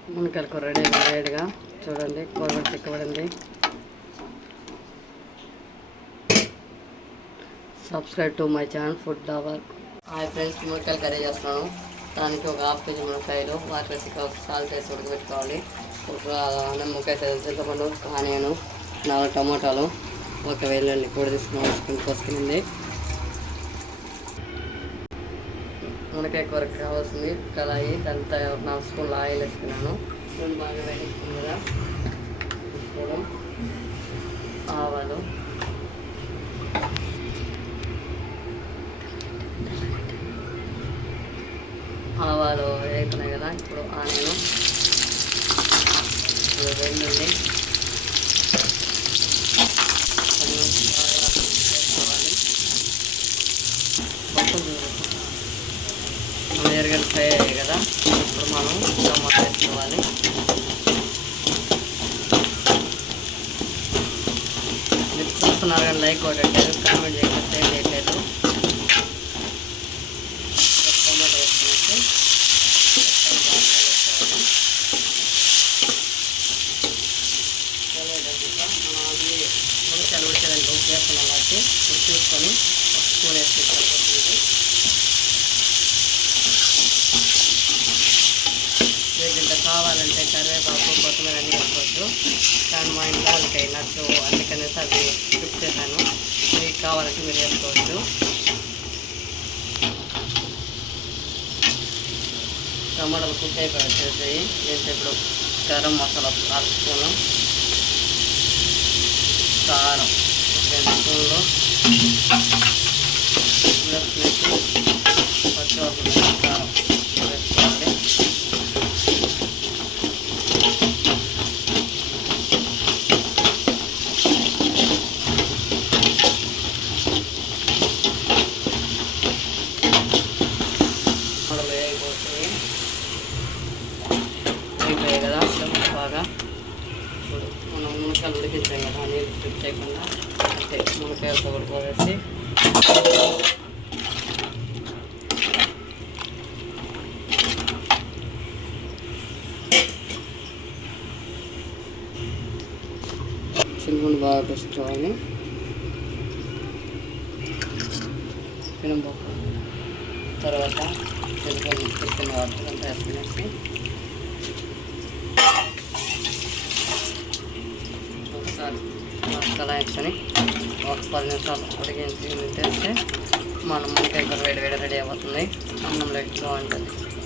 మునక్కాయల కూర రెడీ వేడిగా చూడండి, కూర కూడా చిక్కబడింది. Subscribe to my channel food lover. Hi friends, మునక్కాయలు కర్రీ చేస్తున్నాను. దానికి ఒక హాఫ్ కేజీ మునక్కాయలు వాటి సాల్ట్ వేసి ఉడకబెట్టుకోవాలి. ఒక నిమ్మకాయ చింతపండు, ఆనియను, 4 టమాటాలు, ఒక వెల్లుల్లి కూడా తీసుకుని మునక్కాయ కూరకు కావాల్సింది కళాయి, దాంతో 4 స్పూన్ల ఆయిల్ వేసుకున్నాను. స్పూన్ బాగా వేసుకుని కదా తీసుకోవడం. ఆవాలు, ఆవాలు వేసుకున్నాయి కదా. ఇప్పుడు ఆనియను, వెల్లుల్లి ఎరగలు ఫ్రై అయ్యాయి కదా. ఇప్పుడు మనం టమాటా వేసుకోవాలి. మీరు చూస్తున్నారు కానీ లైక్ కొట్టట్లేదు, కామెంట్ చేయకపోతే చేయట్లేదు. టమాటా వేసుకున్నట్టు మనం అది మునక్కాయలు ఉడికేదానికి ఉప్పు వేస్తున్నాం కాబట్టి ఉప్పు చూసుకొని ఒక స్పూన్ వేసి సరిపోతుంది. ఇంత కావాలంటే కరివేపాకు, కొత్తిమీర అన్నీ వేసుకోవచ్చు. కానీ మా ఇంట్లో వాళ్ళకి అయినట్టు అందుకనేసి అది స్కిప్ చేశాను. మీకు కావాలంటే మీరు వేసుకోవచ్చు. టమాటాలు కుక్ అయిపోయి వచ్చేసాయి. దీంట్లో ఇప్పుడు గరం మసాలా 6 స్పూన్లు, కారం 2 స్పూన్లు, పచ్చిమిరపకాయలు, కారం వేసుకోవాలి. అయిపోయాయి కదా బాగా. ఇప్పుడు మనం మునక్కాయలు ఉడికించాం కదా, నీళ్ళు స్కిప్ చేయకుండా అంటే మునక్కాయలతో ఉడకవేసి చింతపండు బాగా పెట్టుకోవాలి. మినపప్పు, తర్వాత చింతపండు చికెన్ వాటర్ అంతా వేసుకునేసి ఒకసారి మసాలా వేసుకొని ఒక 10 నిమిషాలు ఉడికించి తింటే మనం మునక్కాయ కూర వేడి రెడీ అయిపోతుంది. అన్నంలోకి బాగుంటుంది.